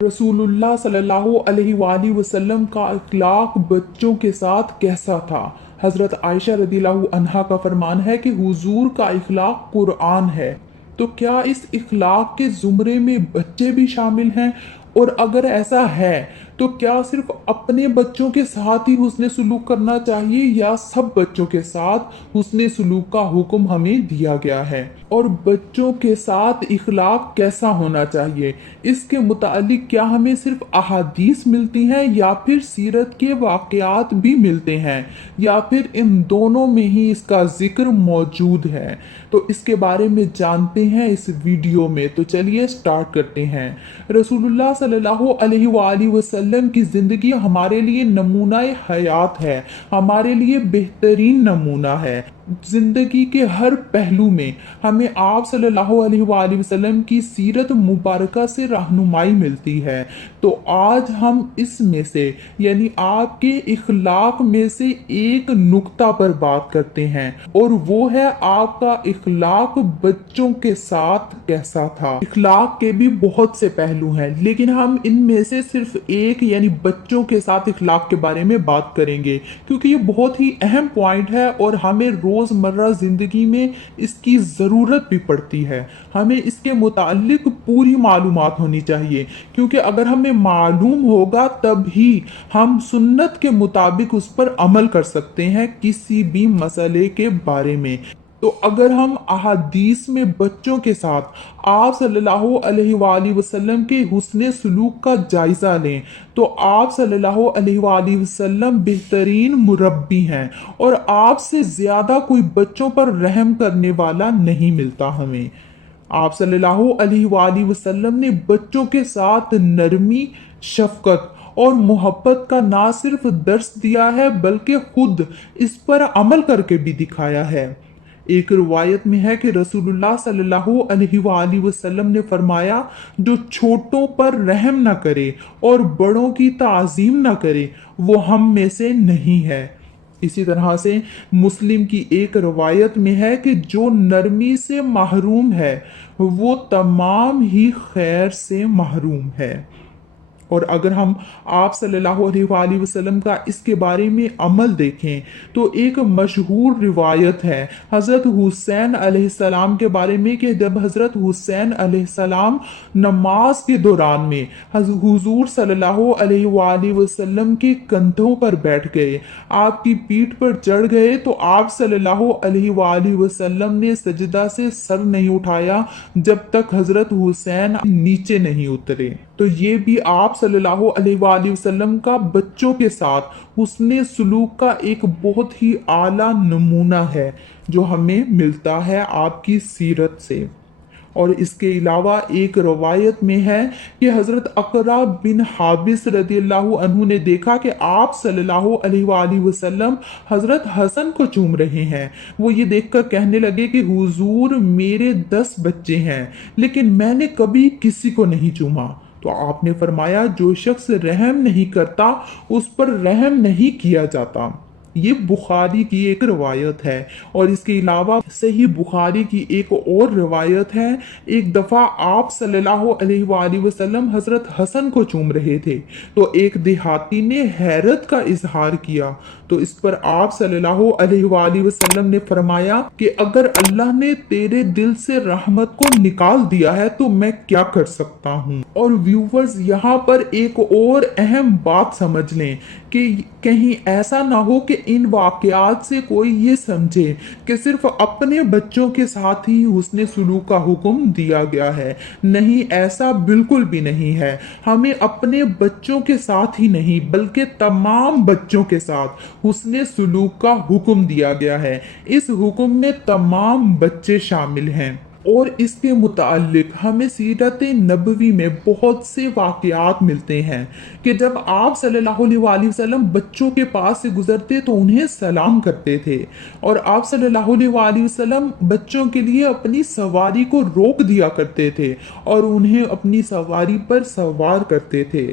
रसूलुल्लाह सल्लल्लाहु अलैहि वआलिहि वसल्लम का इखलाक बच्चों के साथ कैसा था। हजरत आयशा रदियल्लाहु अन्हा का फरमान है कि हुजूर का इखलाक कुरान है। तो क्या इस इखलाक के जुमरे में बच्चे भी शामिल हैं, और अगर ऐसा है तो क्या सिर्फ अपने बच्चों के साथ ही हुस्ने सुलूक करना चाहिए, या सब बच्चों के साथ हुस्ने सुलूक का हुक्म हमें दिया गया है। और बच्चों के साथ इखलाक कैसा होना चाहिए, इसके मुतालिक क्या हमें सिर्फ अहादीस मिलती हैं, या फिर सीरत के वाक़यात भी मिलते हैं, या फिर इन दोनों में ही इसका जिक्र मौजूद है। तो इसके बारे में जानते हैं इस वीडियो में। तो चलिए स्टार्ट करते हैं। रसूलुल्लाह सल्लल्लाहु अलैहि वसल्लम की ज़िंदगी हमारे लिए नमूना हयात है, हमारे लिए बेहतरीन नमूना है। जिंदगी के हर पहलू में हमें आप सल्लल्लाहु अलैहि वसल्लम की सीरत मुबारका से रहनुमाई मिलती है। तो आज हम इसमें से यानी आपके इखलाक में से एक नुक्ता पर बात करते हैं, और वो है आपका इखलाक बच्चों के साथ कैसा था। इखलाक के भी बहुत से पहलू हैं, लेकिन हम इनमें से सिर्फ एक यानी बच्चों के साथ इखलाक के बारे में बात करेंगे, क्योंकि ये बहुत ही अहम पॉइंट है और हमें रोज़मर्रा ज़िंदगी में इसकी ज़रूरत भी पड़ती है। हमें इसके मुतालिक पूरी मालूमात होनी चाहिए, क्योंकि अगर हमें मालूम होगा तभी हम सुन्नत के मुताबिक उस पर अमल कर सकते हैं किसी भी मसले के बारे में। तो अगर हम अहादीस में बच्चों के साथ आप सल्लल्लाहु अलैहि वसल्लम के हुस्ने सुलूक का जायज़ा लें, तो आप सल्लल्लाहु अलैहि वसल्लम बेहतरीन मुरब्बी हैं, और आपसे ज़्यादा कोई बच्चों पर रहम करने वाला नहीं मिलता हमें। आप सल्लल्लाहु अलैहि वसल्लम ने बच्चों के साथ नरमी, शफकत और मोहब्बत का ना सिर्फ दर्स दिया है, बल्कि खुद इस पर अमल करके भी दिखाया है। एक रिवायत में है कि रसूलुल्लाह सल्लल्लाहु अलैहि वसल्लम ने फरमाया, जो छोटों पर रहम न करे और बड़ों की ताज़ीम न करे, वो हम में से नहीं है। इसी तरह से मुस्लिम की एक रवायत में है कि जो नरमी से महरूम है, वो तमाम ही खैर से महरूम है। और अगर हम आप सल्लल्लाहु अलैहि वसल्लम का इसके बारे में अमल देखें, तो एक मशहूर रिवायत है हज़रत हुसैन अलैहिस्सलाम के बारे में कि जब हज़रत हुसैन अलैहिस्सलाम नमाज के दौरान में हुजूर सल्लल्लाहु अलैहि वसल्लम के कंधों पर बैठ गए, आपकी पीठ पर चढ़ गए, तो आप सल्लल्लाहु अलैहि वसल्लम ने सजदा से सर नहीं उठाया जब तक हज़रत हुसैन नीचे नहीं उतरे। तो ये भी आप सल्लल्लाहु अलैहि वसल्लम का बच्चों के साथ हुस्ने सुलूक का एक बहुत ही आला नमूना है, जो हमें मिलता है आपकी सीरत से। और इसके अलावा एक रवायत में है कि हज़रत अकरा बिन हाबिस रदियल्लाहु अन्हु ने देखा कि आप सल्लल्लाहु अलैहि वसल्लम हज़रत हसन को चूम रहे हैं। वो ये देखकर कहने लगे कि हुजूर, मेरे 10 बच्चे हैं, लेकिन मैंने कभी किसी को नहीं चूमा। तो आपने फरमाया, जो शख्स रहम नहीं करता उस पर रहम नहीं किया जाता। ये बुखारी की एक रवायत है। और इसके अलावा सही बुखारी की एक और रवायत है, एक दफ़ा आप सल्लल्लाहु अलैहि वसल्लम हज़रत हसन को चूम रहे थे, तो एक देहाती ने हैरत का इजहार किया। तो इस पर आप सल्लल्लाहु अलैहि वसल्लम ने फरमाया कि अगर अल्लाह ने तेरे दिल से रहमत को निकाल दिया है तो मैं क्या कर सकता हूँ। और व्यूवर्स, यहाँ पर एक और अहम बात समझ लें कि कहीं ऐसा ना हो कि इन वाकयात से कोई ये समझे कि सिर्फ अपने बच्चों के साथ ही हुस्ने सुलूक का हुक्म दिया गया है। नहीं, ऐसा बिल्कुल भी नहीं है। हमें अपने बच्चों के साथ ही नहीं, बल्कि तमाम बच्चों के साथ हुस्ने सुलूक का हुक्म दिया गया है। इस हुक्म में तमाम बच्चे शामिल हैं। और इसके मुतालिक हमें सीरत नबवी में बहुत से वाक़यात मिलते हैं कि जब आप सल्लल्लाहु अलैहि वसल्लम बच्चों के पास से गुजरते तो उन्हें सलाम करते थे, और आप सल्लल्लाहु अलैहि वसल्लम बच्चों के लिए अपनी सवारी को रोक दिया करते थे और उन्हें अपनी सवारी पर सवार करते थे।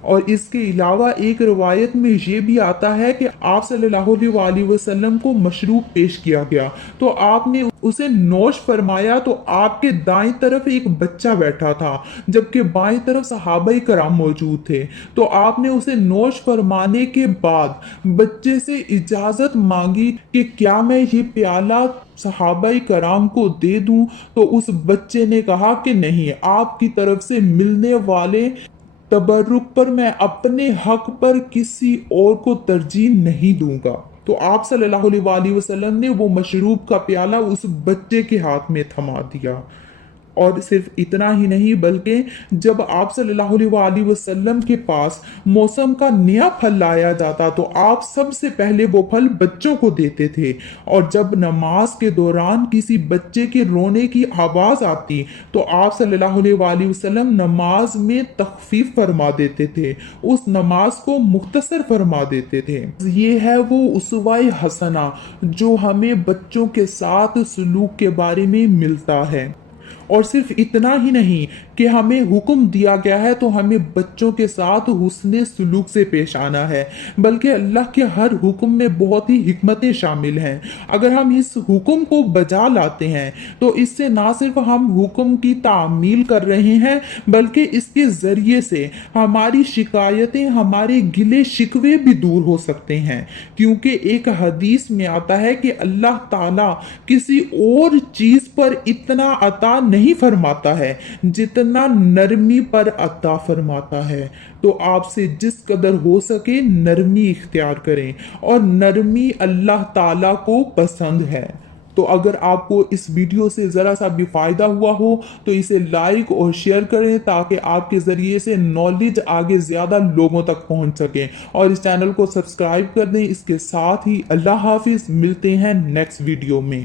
اور اس کے علاوہ ایک روایت میں یہ بھی آتا ہے کہ آپ صلی اللہ علیہ وسلم کو مشروب پیش کیا گیا تو آپ نے اسے نوش فرمایا تو آپ کے دائیں طرف ایک بچہ بیٹھا تھا جبکہ بائیں طرف صحابہ کرام موجود تھے، تو آپ نے اسے نوش فرمانے کے بعد بچے سے اجازت مانگی کہ کیا میں یہ پیالہ صحابہ کرام کو دے دوں، تو اس بچے نے کہا کہ نہیں، آپ کی طرف سے ملنے والے تبرک پر میں اپنے حق پر کسی اور کو ترجیح نہیں دوں گا۔ تو آپ صلی اللہ علیہ وسلم نے وہ مشروب کا پیالہ اس بچے کے ہاتھ میں تھما دیا۔ اور صرف اتنا ہی نہیں بلکہ جب آپ صلی اللہ علیہ وسلم کے پاس موسم کا نیا پھل لایا جاتا تو آپ سب سے پہلے وہ پھل بچوں کو دیتے تھے، اور جب نماز کے دوران کسی بچے کے رونے کی آواز آتی تو آپ صلی اللہ علیہ وسلم نماز میں تخفیف فرما دیتے تھے، اس نماز کو مختصر فرما دیتے تھے۔ یہ ہے وہ اسوہ حسنہ جو ہمیں بچوں کے ساتھ سلوک کے بارے میں ملتا ہے۔ اور صرف اتنا ہی نہیں کہ ہمیں حکم دیا گیا ہے تو ہمیں بچوں کے ساتھ حسن سلوک سے پیش آنا ہے، بلکہ اللہ کے ہر حکم میں بہت ہی حکمتیں شامل ہیں۔ اگر ہم اس حکم کو بجا لاتے ہیں تو اس سے نہ صرف ہم حکم کی تعمیل کر رہے ہیں بلکہ اس کے ذریعے سے ہماری شکایتیں، ہمارے گلے شکوے بھی دور ہو سکتے ہیں، کیونکہ ایک حدیث میں آتا ہے کہ اللہ تعالیٰ کسی اور چیز پر اتنا عطا نہیں فرماتا ہے جتنا نرمی پر عطا فرماتا ہے۔ تو آپ سے جس قدر ہو سکے نرمی اختیار کریں، اور نرمی اللہ تعالیٰ کو پسند ہے۔ تو اگر آپ کو اس ویڈیو سے ذرا سا بھی فائدہ ہوا ہو تو اسے لائک اور شیئر کریں تاکہ آپ کے ذریعے سے نالج آگے زیادہ لوگوں تک پہنچ سکے، اور اس چینل کو سبسکرائب کر دیں۔ اس کے ساتھ ہی اللہ حافظ، ملتے ہیں نیکسٹ ویڈیو میں۔